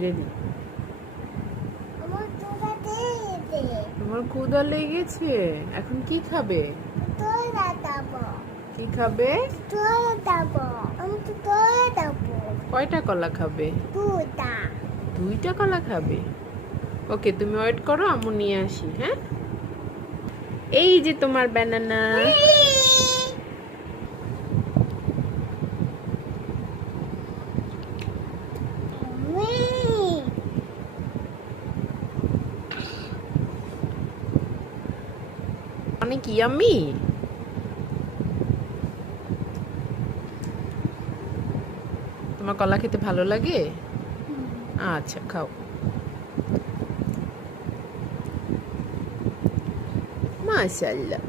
Ready. তোমার ক্ষুধা লেগেছে, এখন কি খাবে? কি খাবে? কয়টা কলা খাবে? দুইটা কলা খাবে। ওকে, তুমি ওয়েট করো, আম্মু নিয়ে আসি। হ্যাঁ, এই যে তোমার ব্যানানা। অনেক ইয়াম্মি। তোমার কলা খেতে ভালো লাগে? আচ্ছা, খাও। মাশাআল্লাহ।